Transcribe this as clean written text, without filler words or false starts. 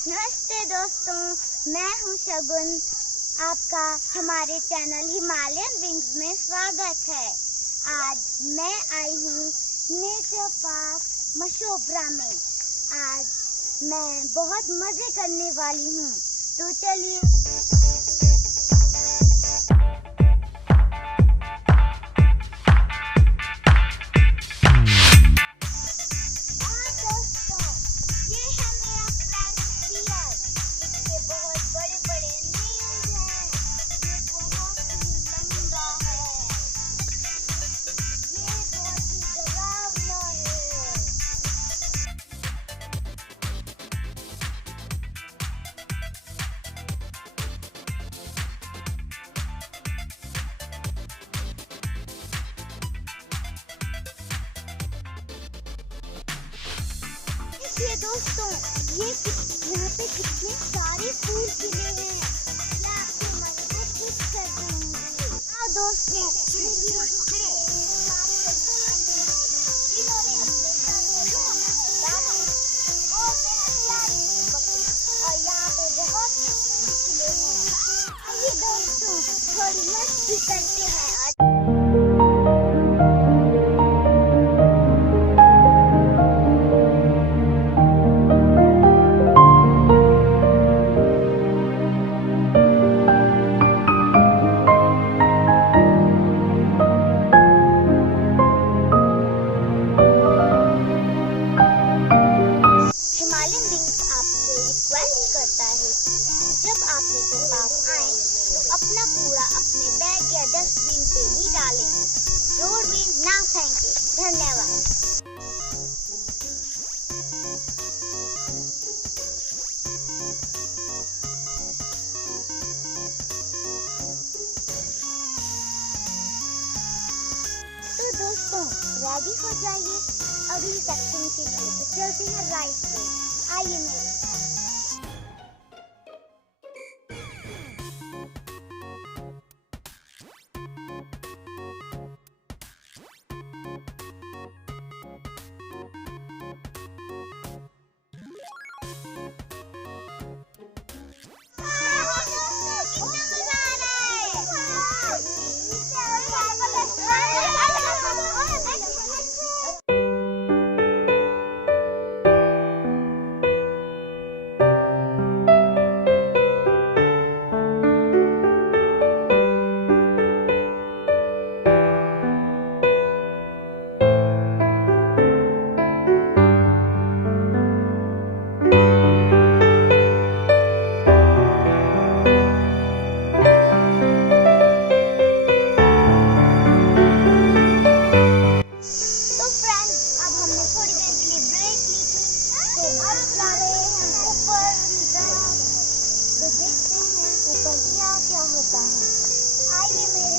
नमस्ते दोस्तों, मैं हूं शगुन। आपका हमारे चैनल हिमालयन विंग्स में स्वागत है। आज मैं आई हूं नेचर पार्क मशोबरा में। आज मैं बहुत मजे करने वाली हूं, तो चलिए। देखिए दोस्तों, यहाँ पे कितने सारे फूल खिले हैं। ये आपके मन को खुश कर देंगे। हाँ दोस्तों, जिन्होंने अपने दाना वो बेहद प्यारी बकरी, और यहाँ पे बहुत से फूल खिले हैं। आइए दोस्तों, थोड़ी मस्ती करते हैं। जब आप नेचर पार्क आए तो अपना कूड़ा अपने बैग या डस्टबिन पे ही डालें। रोड में ना फेंकें। धन्यवाद। तो दोस्तों, रेडी हो जाइए अगली सेक्शन के लिए। तो चलते हैं राइड पे। आइए मेरे साथ। तो देखते हैं ऊपर क्या क्या होता है। आइए मेरे